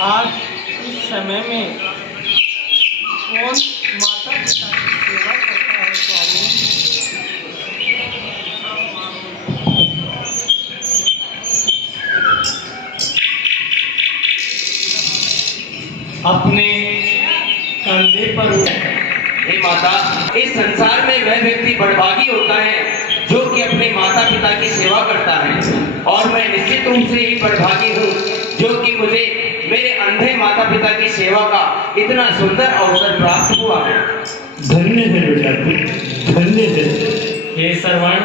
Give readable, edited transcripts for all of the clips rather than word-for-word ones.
आज इस समय में कौन माता पिता की सेवा करता है स्वामी? अपने कंधे पर हे माता, इस संसार में वह व्यक्ति बड़भागी होता है जो कि अपने माता पिता की सेवा करता है, और मैं निश्चित रूप से ही बड़भागी हूँ जो कि मुझे मेरे अंधे माता पिता की सेवा का इतना सुंदर अवसर प्राप्त हुआ है। धन्य है बेटा, धन्य है। हे श्रवण,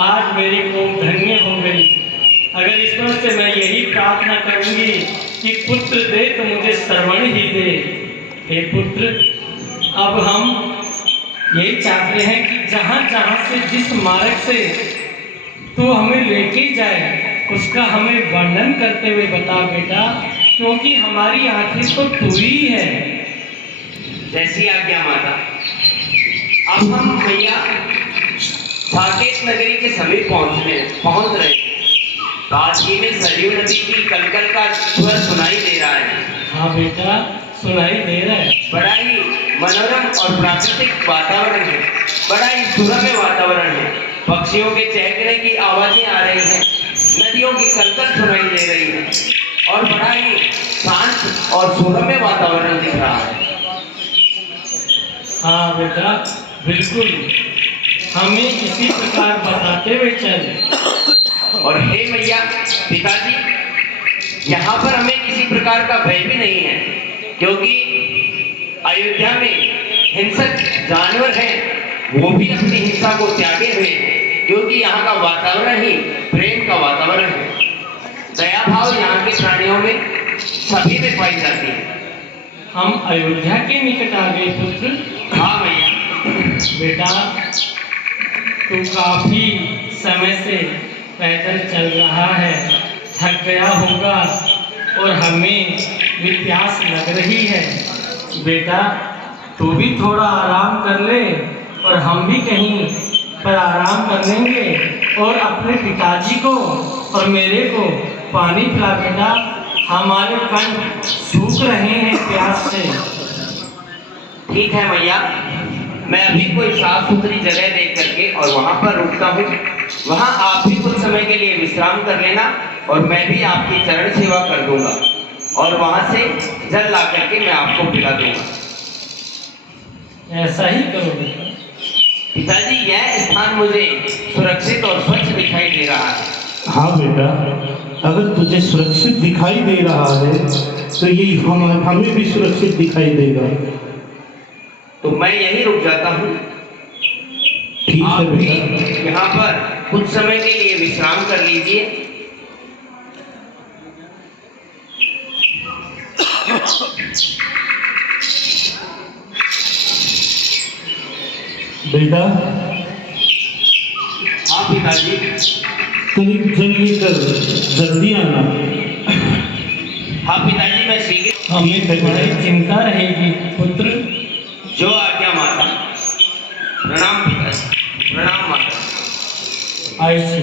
आज मेरी कोख धन्य हो गई। अगर ईश्वर से मैं यही प्रार्थना करूंगी कि पुत्र दे तो मुझे श्रवण ही दे। हे पुत्र, अब हम यही चाहते हैं कि जहाँ जहाँ से जिस मार्ग से तू हमें लेके जाए उसका हमें वर्णन करते हुए बता बेटा, क्योंकि हमारी आंखें तो तू ही है। जैसी आज्ञा माता। अब हम भैया साकेत नगरी के समीप पहुंच रहे हैं। पास ही में सरयू नदी की कलकल का स्वर सुनाई दे रहा है। हाँ बेटा, सुनाई दे रहा है। बड़ा ही मनोरम और प्राकृतिक वातावरण है, बड़ा ही सुरम्य वातावरण है। पक्षियों के चहकने की आवाजें आ रही हैं, नदियों की कलकल सुनाई दे रही है, और बड़ा ही शांत और सुरम्य वातावरण दिख रहा है। हाँ बेटा, बिल्कुल हमें इसी प्रकार बताते हुए चल। और हे मैया पिताजी, यहाँ पर हमें किसी प्रकार का भय भी नहीं है, क्योंकि अयोध्या में हिंसक जानवर हैं, वो भी अपनी हिंसा को त्यागे हुए हैं, क्योंकि यहाँ का वातावरण ही प्रेम का वातावरण है। दया भाव यहाँ के प्राणियों में सभी में पाई जाती है। हम अयोध्या के निकट आ गए पुत्र। हाँ भैया। बेटा, तू काफी समय से पैदल चल रहा है, थक गया होगा और हमें भी प्यास लग रही है। बेटा, तू भी थोड़ा आराम कर ले और हम भी कहीं पर आराम कर लेंगे, और अपने पिताजी को और मेरे को पानी पिला बेटा, हमारे कंठ सूख रहे हैं प्यास से। ठीक है भैया, मैं अभी कोई साफ सुथरी जगह देख करके और वहाँ पर रुकता हूँ। वहाँ आप भी कुछ समय के लिए विश्राम कर लेना, और मैं भी आपकी चरण सेवा कर दूंगा, और वहाँ से जल ला करके मैं आपको पिला दूंगा। ऐसा ही करो बेटा। पिताजी, यह स्थान मुझे सुरक्षित और स्वच्छ दिखाई दे रहा है। हाँ बेटा, अगर तुझे सुरक्षित दिखाई दे रहा है तो ये हमें भी सुरक्षित दिखाई देगा। तो मैं यहीं रुक जाता हूँ। ठीक आप है भी बेटा। यहाँ पर कुछ समय के लिए विश्राम कर लीजिए। बेटा, हाँ पिताजी। करीब जल लेकर जल्दी आना। हाँ पिताजी, मैं शीघ्र। हमें बड़ी चिंता रहेगी पुत्र। जो आज्ञा माता। प्रणाम पिताजी। प्रणाम माता। ऐसी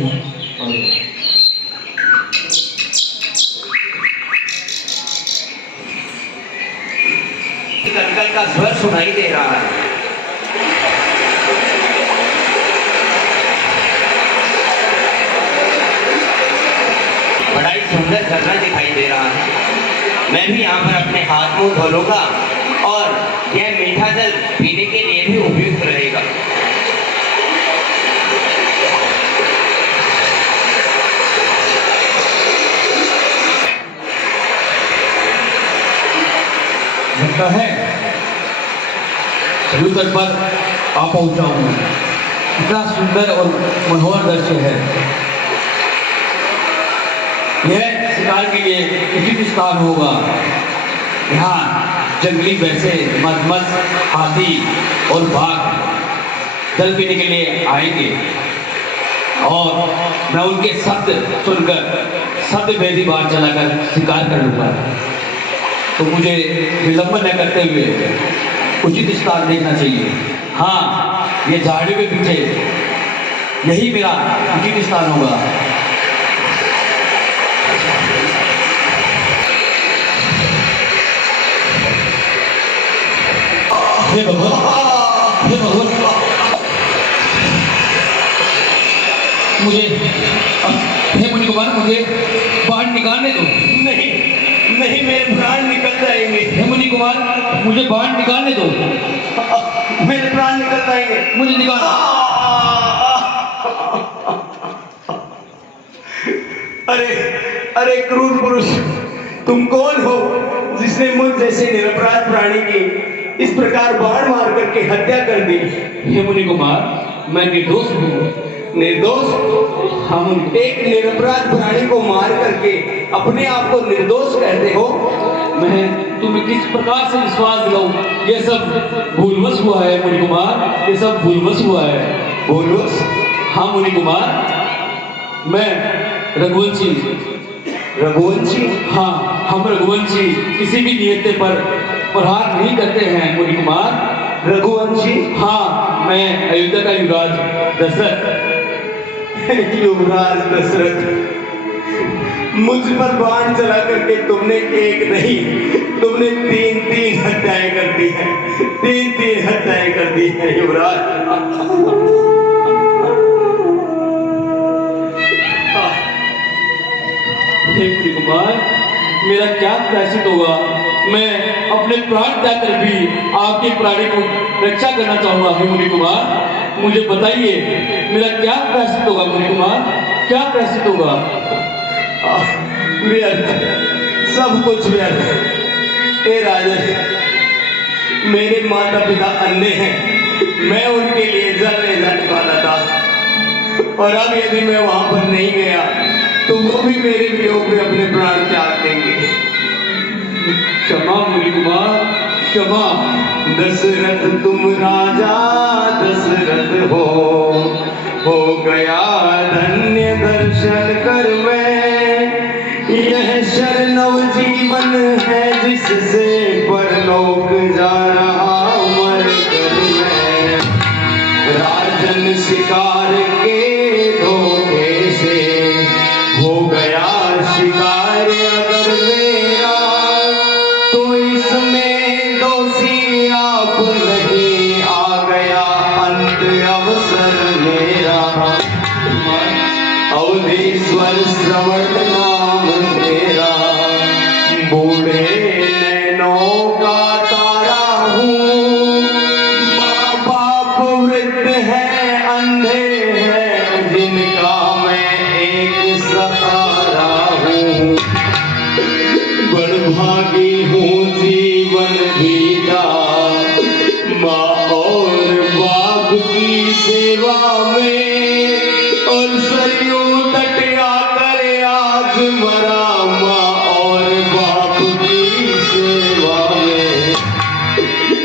कलकल का स्वर सुनाई दे रहा है। बड़ा ही सुंदर झरना दिखाई दे रहा है। मैं भी यहाँ पर अपने हाथ मुंह धो लूंगा, और यह मीठा जल पीने के लिए भी उपयुक्त रहेगा। लगता है सरयू तट पर आ पहुंचा हूँ। इतना सुंदर और मनोहर दृश्य है। यह शिकार के लिए उचित स्थान होगा। यहाँ जंगली भैंसे, मगरमच्छ, हाथी और बाघ जल पीने के लिए आएंगे, और मैं उनके शब्द सुनकर शब्द भेदी बात चलाकर शिकार कर लूँगा। तो मुझे विलंब न करते हुए उचित स्थान देखना चाहिए। हाँ, ये झाड़ियों के पीछे यही मेरा उचित स्थान होगा। हे भगवान, हे भगवान, मुझे हे मुनि कुमार, मुझे बाहर निकालने दो। नहीं नहीं, मेरे प्राण निकल जाएंगे। हे मुनि कुमार, मुझे बाहर निकालने दो। मेरे प्राण निकल जाएंगे। मुझे निकाल। अरे अरे क्रूर पुरुष, तुम कौन हो जिसने मुझ जैसे निरपराध प्राणी की इस प्रकार बाण मार करके हत्या कर दी? हे मुनि कुमार, मैं निर्दोष हूँ। निर्दोष? हाँ मुनि। एक निरपराध प्राणी को मार करके अपने आप को निर्दोष कहते हो? मैं तुम्हें किस प्रकार से विश्वास दिलाऊं? ये सब भूलवश हुआ है मुनि कुमार, ये सब भूलवश हुआ है। भूलवश? हाँ मुनि कुमार, मैं रघुवंशी। रघुवंशी? हाँ, हम रघुवंशी किसी भी नियते पर प्रहार नहीं करते हैं मुनि कुमार। रघुवंशी? हाँ, मैं अयोध्या का युवराज दशरथ। युवराज दशरथ, मुझ पर बाण चला करके तुमने एक नहीं, तुमने तीन हत्याएं कर दी है। तीन हत्याएं कर दी है युवराज। हे मुनि कुमार, मेरा क्या प्रायश्चित होगा? मैं अपने प्राण त्याग कर भी आपके प्राणी को रक्षा करना चाहूंगा। हे मुनि कुमार, मुझे बताइए, मेरा क्या प्रायश्चित होगा मुनि कुमार? क्या प्रायश्चित होगा? व्यर्थ, सब कुछ व्यर्थ। हे राजन, मेरे माता पिता अंधे हैं, मैं उनके लिए जल ले जाने वाला था, और अब यदि मैं वहां पर नहीं गया तो वो भी मेरे वियोग में अपने प्राण त्याग देंगे। क्षमा मुनि कुमार, क्षमा। दशरथ तुम राजा दशरथ हो गया धन्य दर्शन कर मैं। यह शरणव जीवन है जिससे परलोक जा रहा मर कर मैं। राजन शिकार के धोखे से हो गया शिकार अगर मेरा, तो इसमें दोषी आप नहीं, आ गया अंत अवसर मेरा। अवधेश्वर श्रवण नाम मेरा, बूढ़े नैनों का तारा हूँ। माँ बाप वृद्ध है, अंधे हैं, जिनका मैं एक सहारा हूँ। बड़भागी हूँ जीवन बीता, माँ और बाप की सेवा में, और सरयू तट आकर आज मरा माँ और बाप की सेवा में।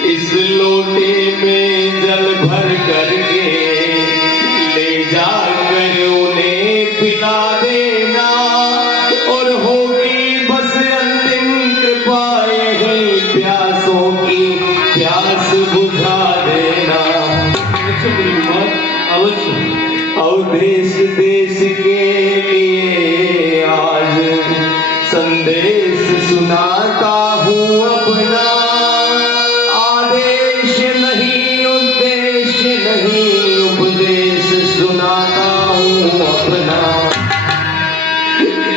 इस लोटे में जल भर करके ले जाकर उन्हें पिला देना, और होगी बस अंतिम कृपा यही, प्यासों की प्यास बुझा देना। अवश्य मुनि कुमार, अवश्य। और देश देश के लिए आज संदेश सुनाता हूँ अपना। आदेश नहीं उद्देश्य नहीं, उपदेश सुनाता हूँ अपना।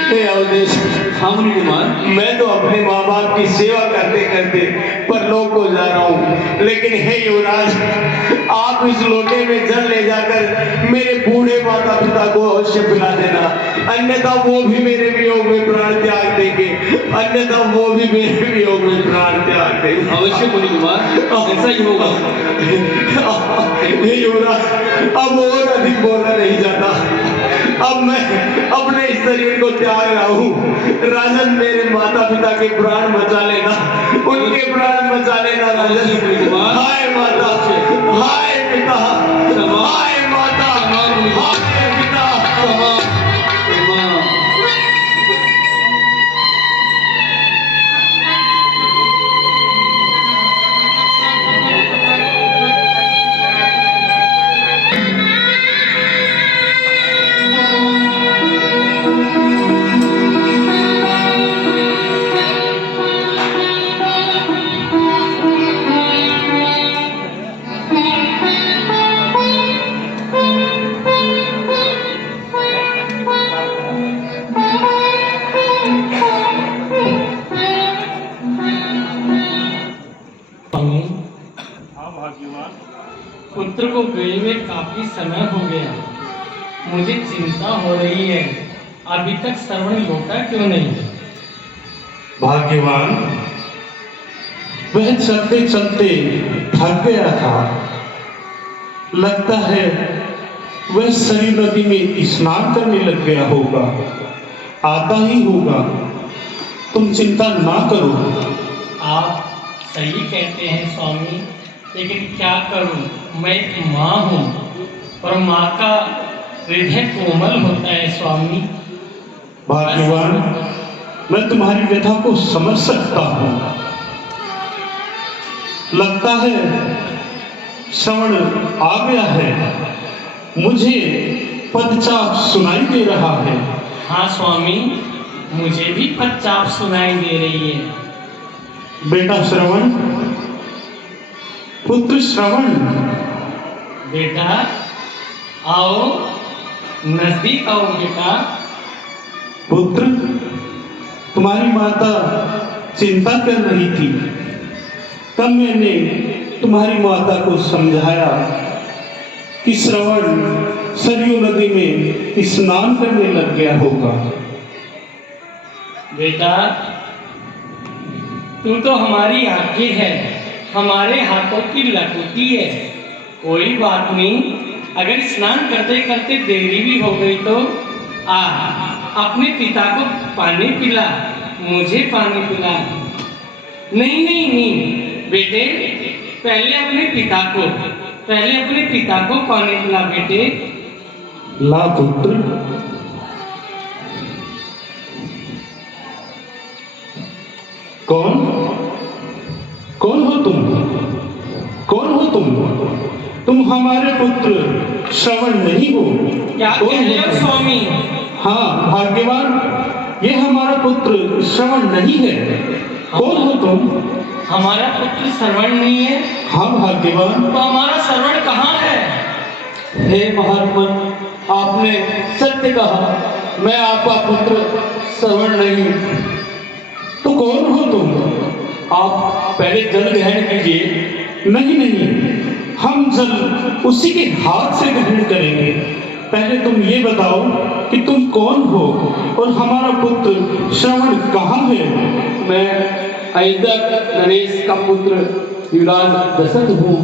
हे अवधेश, हाँ मुनि कुमार, मैं तो अपने माँ बाप की सेवा करते करते परलोक को जा रहा हूँ, लेकिन हे युवराज, आप इस लोटे में जल ले जाकर मेरे बूढ़े माता पिता को अवश्य पिला देना, अन्यथा वो भी मेरे वियोग में प्राण त्याग देंगे। अन्यथा वो भी मेरे वियोग में प्राण त्याग देंगे। अवश्य मुनि कुमार, ऐसा ही होगा। हे युवराज, अब और अधिक बोला नहीं जाता। अब मैं अपने इस शरीर को त्याग रहा हूँ। राजन, मेरे माता पिता के प्राण बचा लेना, उनके प्राण बचा लेना राजन। हाय माता, हाय पिता, हाय माता, हाय पिता। पुत्र को गए हुए काफी समय हो गया। मुझे चिंता हो रही है, अभी तक श्रवण लौटा क्यों नहीं? भाग्यवान, वह चलते चलते थक गया था। लगता है वह सरयू नदी में स्नान करने लग गया होगा, आता ही होगा। तुम चिंता ना करो। आप सही कहते हैं स्वामी, लेकिन क्या करूं? मैं एक माँ हूँ और माँ का हृदय कोमल होता है स्वामी। भाग्यवान, मैं तुम्हारी व्यथा को समझ सकता हूँ। लगता है श्रवण आ गया है, मुझे पदचाप सुनाई दे रहा है। हाँ स्वामी, मुझे भी पदचाप सुनाई दे रही है। बेटा श्रवण, पुत्र श्रवण, बेटा आओ, नजदीक आओ बेटा। पुत्र, तुम्हारी माता चिंता कर रही थी, तब मैंने तुम्हारी माता को समझाया कि श्रवण सरयू नदी में स्नान करने लग गया होगा। बेटा, तू तो हमारी आंखें है, हमारे हाथों की लकुटी है। कोई बात नहीं, अगर स्नान करते करते देरी भी हो गई तो आ, अपने पिता को पानी पिला, मुझे पानी पिला। नहीं नहीं नहीं बेटे, पहले अपने पिता को पानी पिला बेटे। ला पुत्र। कौन कौन हो तुम? कौन हो तुम? तुम हमारे पुत्र श्रवण नहीं हो? क्या कौन कह रहे हो हो? स्वामी? हाँ भाग्यवान, ये हमारा पुत्र श्रवण नहीं है। कौन हो तुम? हमारा पुत्र श्रवण नहीं है? हाँ भाग्यवान। तो हमारा श्रवण कहाँ है? हे महात्मन, आपने सत्य कहा, मैं आपका पुत्र श्रवण नहीं। तो कौन हो तुम? आप पहले जल ग्रहण कीजिए। नहीं नहीं, हम जल उसी के हाथ से ग्रहण करेंगे। पहले तुम ये बताओ कि तुम कौन हो और हमारा पुत्र श्रवण कहाँ है? मैं अयोध्या नरेश का पुत्र युवराज दशरथ हूँ।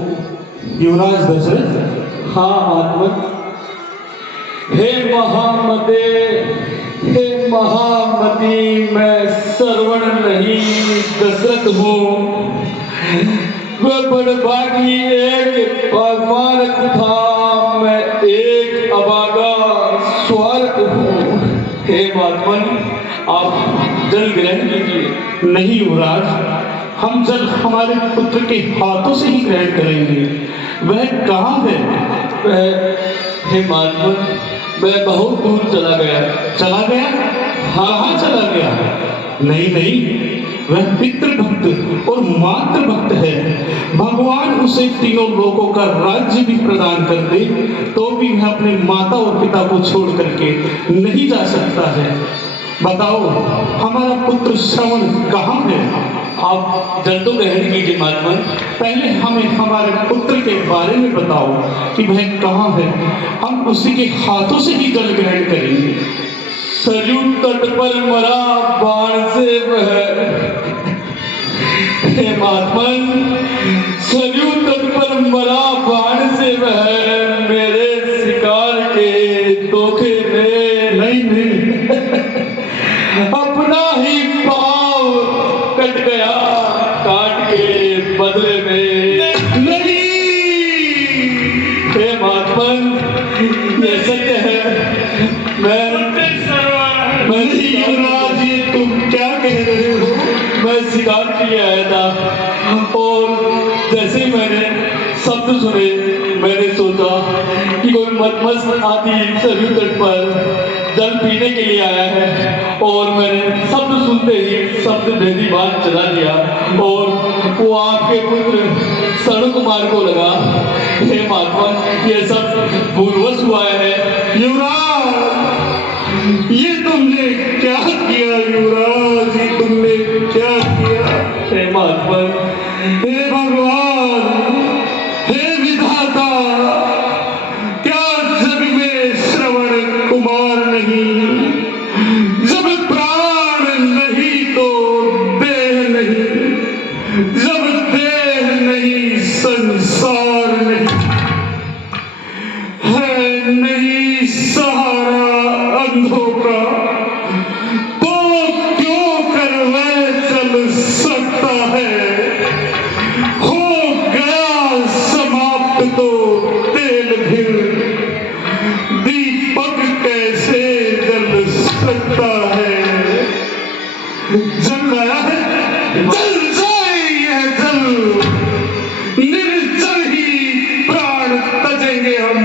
युवराज दशरथ? हाँ महात्मन। हे महामते, हे महामती, मैं श्रवण नहीं दशरथ हूँ। वह बड़भागी एक भगवान था, मैं एक अभागा स्वार्थ हूँ। हे महात्मन, आप जल ग्रहण कीजिए। नहीं युवराज, हम जल हमारे पुत्र के हाथों से ही ग्रहण करेंगे। वह कहाँ है? हे महात्मन, मैं बहुत दूर चला गया। चला गया? कहाँ चला गया? नहीं नहीं, वह पितृभक्त और मातृभक्त है। भगवान उसे तीनों लोकों का राज्य भी प्रदान कर दे तो भी वह अपने माता और पिता को छोड़ करके नहीं जा सकता है। बताओ, हमारा पुत्र श्रवण कहाँ है? आप जल तो ग्रहण कीजिए महात्मन। पहले हमें हमारे पुत्र के बारे में बताओ कि वह कहाँ है, हम उसी के हाथों से ही जल ग्रहण करेंगे। सरयू तट पर मरा बाण से वह। हे महात्मन, सरयू तट पर मरा बाण से वह, मेरे शिकार के धोखे में नहीं नहीं, अपना ही पाव कट गया काट के बदले में। नहीं। हे महात्मन, ये सत्य है। मैं नहीं युवराज, ये तुम क्या कह रहे हो? मैं शिकार के लिए आया था और जैसे ही मैंने शब्द सुने, मैंने सोचा कि कोई मदमस्त हाथी सरयू तट पर जल पीने के लिए आया है, और मैंने शब्द सुनते ही शब्द भेदी बात चला दिया और वो आपके पुत्र सणु कुमार को लगा। हे महात्मा, ये सब भूलवश हुआ है। युवराज, ये तुमने क्या किया? युवराज, ये तुमने क्या किया? हे महात्मा, हे भगवान, हे विधाता, क्यों कर वह चल सकता है, हो गया समाप्त तो तेल फिर, दीपक कैसे जल सकता है। जल गया है, जल जाए यह जल, निर्जल ही प्राण तजेंगे हम।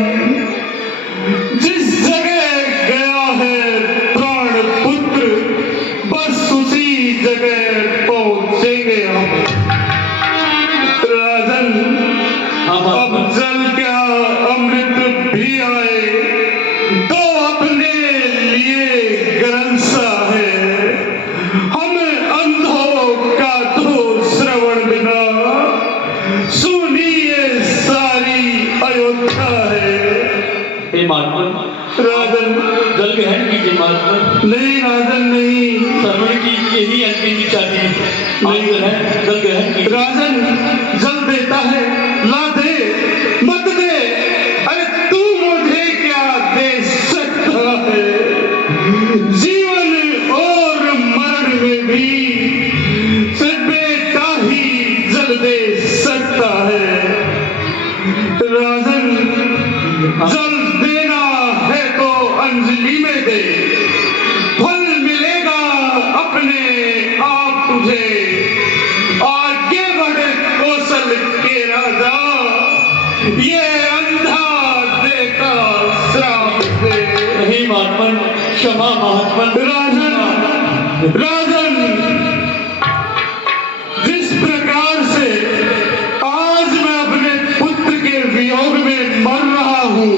जिस जगह गया है प्राण पुत्र, बस उसी जगह पहुंचेंगे हम। राजन, अब जल क्या अमृत भी आए तो अपने लिए गरल सा है। हम अंधों का तो श्रवण बिना सुनिए सारी अयोध्या है। हे महात्मन, राजन, जल ग्रहण कीजिए महात्मन। नहीं राजन नहीं, श्रवण की यही अंतिम इच्छा थी। जल ग्रहण कीजिए। राजन जल देता है, ला दे मत दे, अरे तू मुझे क्या दे सकता है। जीवन और मरण में भी सिर्फ बेटा ही जल दे सकता है। राजन, जल देना है तो अंजलि में दे, फल मिलेगा अपने आप तुझे। आगे बढ़े कौशल के राजा, ये अंधा देता श्राप दे। हे महात्मन, क्षमा महात्मन। राजन, राजन, जिस प्रकार से आज मैं अपने पुत्र के वियोग में मर रहा हूँ,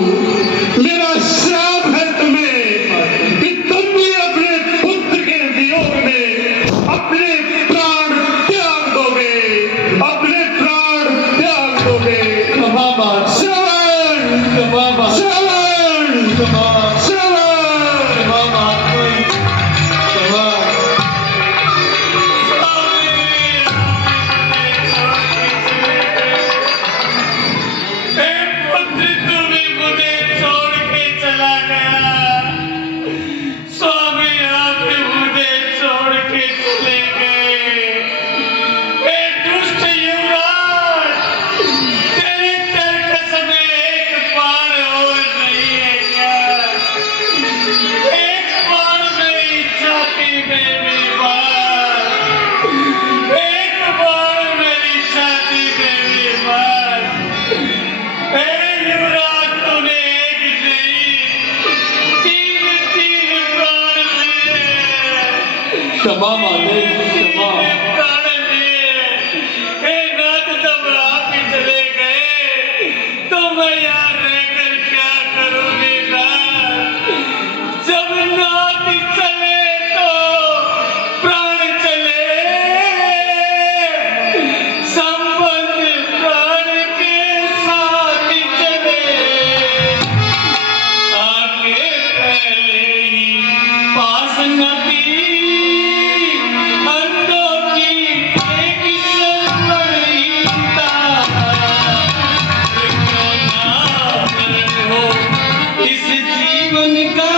मेरा श्राप है तुम्हें कि तुम भी अपने पुत्र के वियोग में अपने प्राण त्याग दोगे, अपने प्राण त्याग दोगे। क्षमा महात्मन, श्रवण, क्षमा महात्मन, श्रवण, क्षमा, श्रवण। क्षमा महात्मन, क्षमा। पुत्र तुम्हें मुझे छोड़ के चला गया, स्वामी आप मुझे छोड़ के चले गए। हे दुष्ट युवराज, तेरे तर्कस में एक बाण और नहीं है क्या? एक बाण मेरी छाती में भी मार, एक बाण मेरी छाती में भी मार। हे युवराज, तूने एक नहीं तीन तीन प्राण लिए, क्षमा माते, क्षमा। तीन प्राण लिए। हे नाथ, जब आप ही चले गए तो मैं यहाँ रहकर क्या करूँगी नाथ? जब नाथ ही चले तो प्राण चले, संबंध प्राण के साथ ही चले। आगे पहले ही पास न थी, अंधों की एक सर्वहीनता। क्यों ना मरण हो इस जीवन का,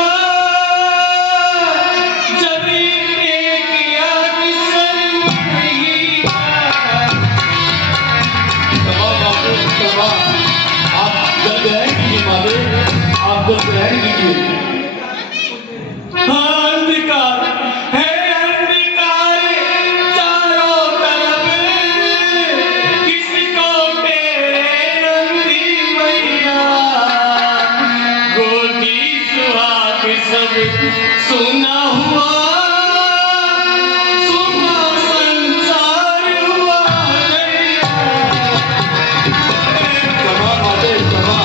जब एक याद सर्वहीनता। क्षमा माते, क्षमा। आप जल ग्रहण कीजिए माते, आप जल ग्रहण कीजिए। अंधकार है, अंधकार चारों तरफ, किसको तेरे अंधी मैया। गोदी सुहाग सब सुना हुआ, सुना संसार हुआ नैया। क्षमा माते, क्षमा।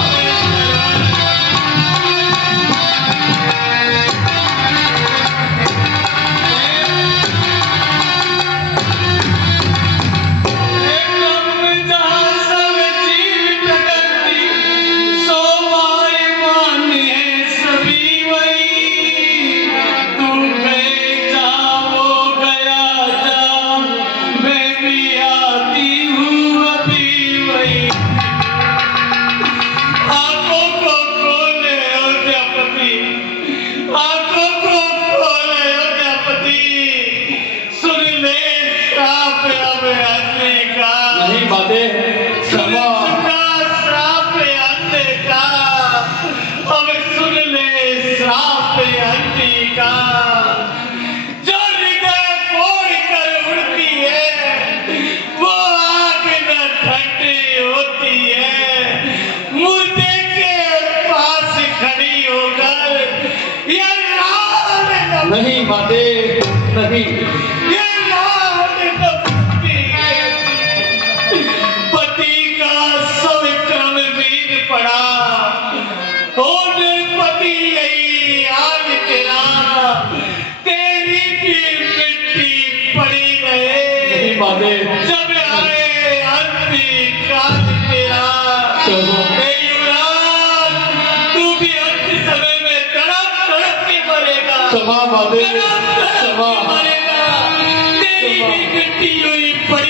ये लाड तपती पति का स्विक्रम वीर पड़ा होने पति यही आज तेरा तेरी भी मिट्टी पड़ी रहे जब आए अंतिम काल तेरा हे युवराज तू भी अंत समय में तड़प तड़प के मरेगा क्षमा महादेव, तड़प तड़प क्षमा। के मरेगा तेरी भी मिट्टी हुई पड़ी